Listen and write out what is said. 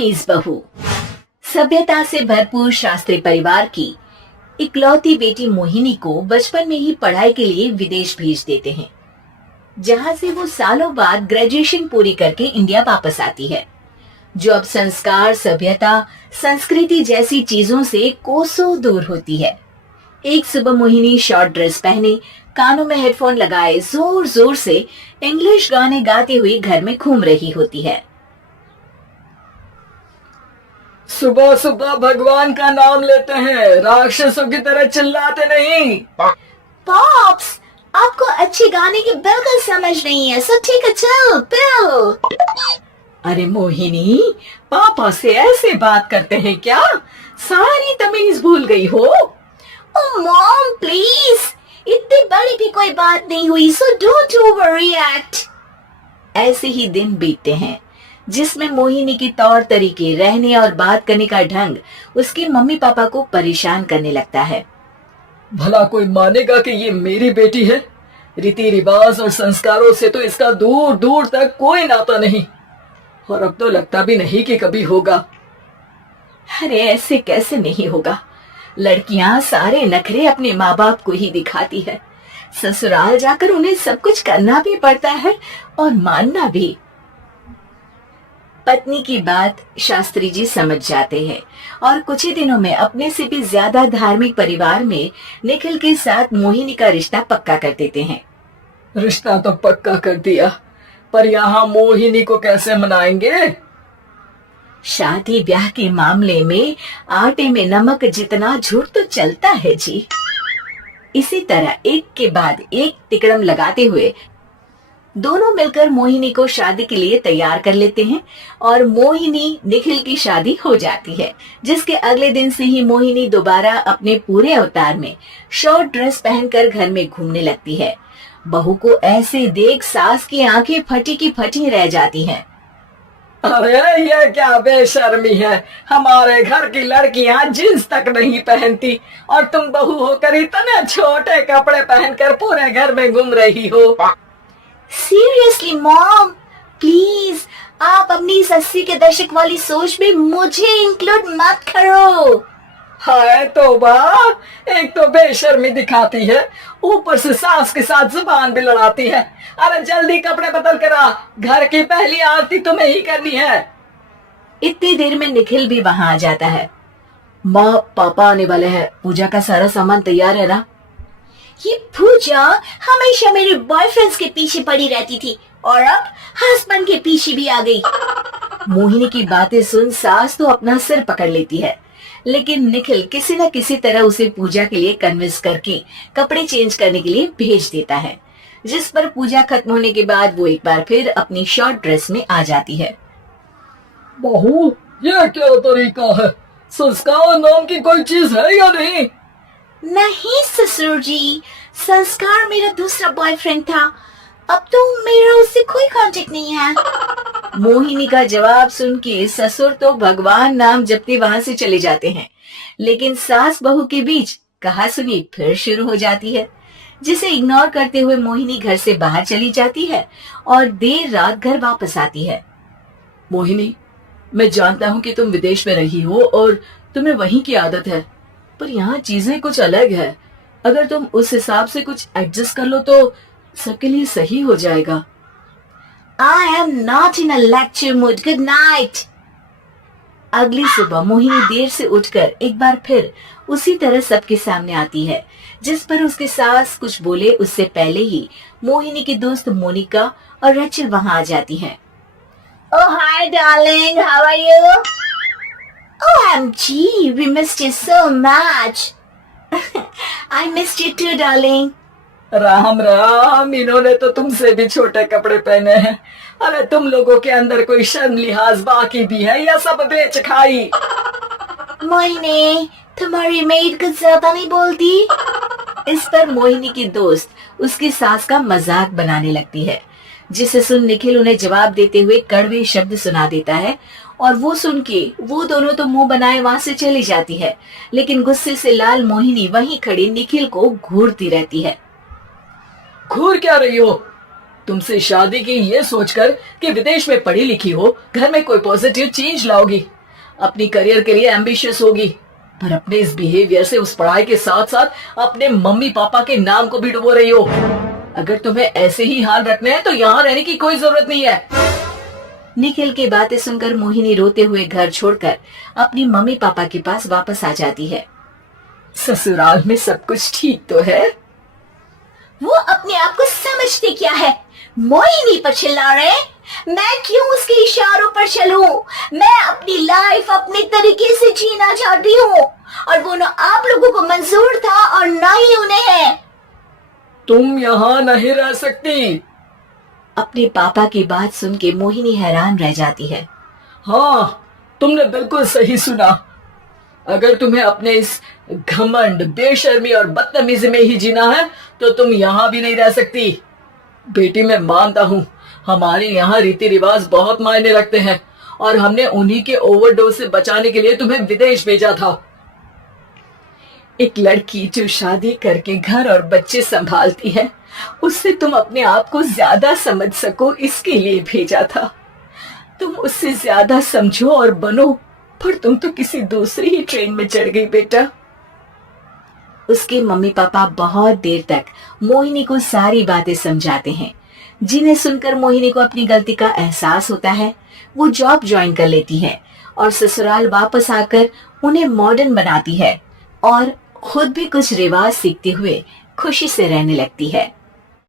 तमीज बहू। सभ्यता से भरपूर शास्त्री परिवार की इकलौती बेटी मोहिनी को बचपन में ही पढ़ाई के लिए विदेश भेज देते हैं, जहां से वो सालों बाद ग्रेजुएशन पूरी करके इंडिया वापस आती है, जो अब संस्कार, सभ्यता, संस्कृति जैसी चीजों से कोसों दूर होती है। एक सुबह मोहिनी शॉर्ट ड्रेस पहने, कानों में हेडफोन लगाए जोर जोर से इंग्लिश गाने गाते हुए घर में घूम रही होती है। सुबह सुबह भगवान का नाम लेते हैं, राक्षसों की तरह चिल्लाते नहीं। पॉप्स, आपको अच्छे गाने की बिल्कुल समझ नहीं है, सो ठीक है, चल पियो। अरे मोहिनी, पापा से ऐसे बात करते हैं क्या? सारी तमीज भूल गई हो? ओह मॉम प्लीज, इतनी बड़ी भी कोई बात नहीं हुई, सो डोंट ओवररिएक्ट। ऐसे ही दिन बीतते हैं जिसमें मोहिनी की तौर तरीके, रहने और बात करने का ढंग उसके मम्मी पापा को परेशान करने लगता है। भला कोई मानेगा कि ये मेरी बेटी है? रीति रिवाज और संस्कारों से तो इसका दूर दूर तक कोई नाता नहीं, और अब तो लगता भी नहीं कि कभी होगा। अरे ऐसे कैसे नहीं होगा? लड़कियां सारे नखरे अपने माँ बाप को ही दिखाती है। ससुराल जाकर उन्हें सब कुछ करना भी पड़ता है और मानना भी। पत्नी की बात शास्त्री जी समझ जाते हैं और कुछ ही दिनों में अपने से भी ज्यादा धार्मिक परिवार में निखिल के साथ मोहिनी का रिश्ता पक्का कर देते हैं। रिश्ता तो पक्का कर दिया, पर यहाँ मोहिनी को कैसे मनाएंगे? शादी ब्याह के मामले में आटे में नमक जितना झूठ तो चलता है जी। इसी तरह एक के बाद एक तिकड़म लगाते हुए दोनों मिलकर मोहिनी को शादी के लिए तैयार कर लेते हैं और मोहिनी निखिल की शादी हो जाती है, जिसके अगले दिन से ही मोहिनी दोबारा अपने पूरे अवतार में शॉर्ट ड्रेस पहनकर घर में घूमने लगती है। बहू को ऐसे देख सास की आंखें फटी की फटी रह जाती हैं। अरे ये क्या बेशर्मी है, हमारे घर की लड़कियां जींस तक नहीं पहनती और तुम बहू होकर इतने छोटे कपड़े पहनकर पूरे घर में घूम रही हो। सीरियसली मॉम, प्लीज आप अपनी इस 80 के दशक वाली सोच में मुझे इंक्लूड मत करो। हाय तौबा, एक तो बेशर्मी दिखाती है, ऊपर से सास के साथ जुबान भी लड़ाती है। अरे जल्दी कपड़े बदल कर आ, घर की पहली आरती तुम्हें ही करनी है। इतनी देर में निखिल भी वहां आ जाता है। माँ पापा आने वाले हैं, पूजा का सारा सामान तैयार है ना? ये पूजा हमेशा मेरे बॉयफ्रेंड्स के पीछे पड़ी रहती थी और अब हस्बैंड के पीछे भी आ गई। मोहिनी की बातें सुन सास तो अपना सिर पकड़ लेती है, लेकिन निखिल किसी न किसी तरह उसे पूजा के लिए कन्विंस करके कपड़े चेंज करने के लिए भेज देता है, जिस पर पूजा खत्म होने के बाद वो एक बार फिर अपनी शॉर्ट ड्रेस में आ जाती है। बहू, ये क्या तरीका है? संस्कार नाम की कोई चीज है या नहीं? नहीं ससुर जी, संस्कार मेरा दूसरा बॉयफ्रेंड था, अब तो मेरा उससे कोई कांटेक्ट नहीं है। मोहिनी का जवाब सुन के ससुर तो भगवान नाम जपते वहां से चले जाते हैं, लेकिन सास बहू के बीच कहासुनी फिर शुरू हो जाती है, जिसे इग्नोर करते हुए मोहिनी घर से बाहर चली जाती है और देर रात घर वापस आती है। मोहिनी, मैं जानता हूँ कि तुम विदेश में रही हो और तुम्हें वहीं की आदत है, पर यहाँ चीजें कुछ अलग है। अगर तुम उस हिसाब से कुछ एडजस्ट कर लो तो सबके लिए सही हो जाएगा। I am not in a lecture mood. Good night. अगली सुबह मोहिनी देर से उठकर एक बार फिर उसी तरह सबके सामने आती है, जिस पर उसके सास कुछ बोले उससे पहले ही मोहिनी की दोस्त मोनिका और रचल वहां आ जाती हैं। Oh hi darling, how are you? OMG, we missed you so much. I missed you too, darling. Ram Ram, इन्होंने तो तुमसे भी छोटे कपड़े पहने हैं। अरे तुम लोगों के अंदर कोई शर्म लिहाज बाकी भी है या सब बेच खाई? मोहिनी, तुम्हारी मेड कुछ ज्यादा नहीं बोलती। इस पर मोहिनी की दोस्त उसकी सास का मजाक बनाने लगती है, जिसे सुन निखिल उन्हें जवाब देते हुए कड़वे शब्द सुना देता है और वो सुन के वो दोनों तो मुंह बनाए वहां से चली जाती है, लेकिन गुस्से से लाल मोहिनी वहीं खड़ी निखिल को घूरती रहती है। घूर क्या रही हो? तुमसे शादी की ये सोचकर कि विदेश में पढ़ी लिखी हो, घर में कोई पॉजिटिव चेंज लाओगी, अपनी करियर के लिए एम्बिशियस होगी, पर अपने इस बिहेवियर से उस पढ़ाई के साथ साथ अपने मम्मी पापा के नाम को भी डुबो रही हो। अगर तुम्हें ऐसे ही हाल रखना है तो यहाँ रहने की कोई जरूरत नहीं है। निखिल की बातें सुनकर मोहिनी रोते हुए घर छोड़कर अपनी मम्मी पापा के पास वापस आ जाती है। ससुराल में सब कुछ ठीक तो है? वो अपने आप को समझते क्या है? मोहिनी पर चिल्ला रहे? मैं क्यों उसके इशारों पर चलूं? मैं अपनी लाइफ अपने तरीके से जीना चाहती हूँ और वो ना आप लोगों को मंजूर था और ना ही उन्हें है। तुम यहाँ नहीं रह सकती। अपने पापा की बात सुन के मोहिनी हैरान रह जाती है। हाँ, तुमने बिल्कुल सही सुना। अगर तुम्हें अपने इस घमंड, बेशर्मी और बदतमीजी में ही जीना है तो तुम यहाँ भी नहीं रह सकती। बेटी, मैं मानता हूँ हमारे यहाँ रीति रिवाज बहुत मायने रखते हैं और हमने उन्हीं के ओवरडोज से बचाने के लिए तुम्हें विदेश भेजा था। एक लड़की जो शादी करके घर और बच्चे संभालती है, उससे तुम अपने आप को ज्यादा समझ सको इसके लिए भेजा था। तुम उससे ज्यादा समझो और बनो, पर तुम तो किसी दूसरी ही ट्रेन में चढ़ गई बेटा। उसके मम्मी पापा बहुत देर तक मोहिनी को सारी बातें समझाते हैं, जिन्हें सुनकर मोहिनी को अपनी गलती का एहसास होता है। वो जॉब ज्वाइन कर लेती है और ससुराल वापस आकर उन्हें मॉडर्न बनाती है और खुद भी कुछ रिवाज सीखते हुए खुशी से रहने लगती है।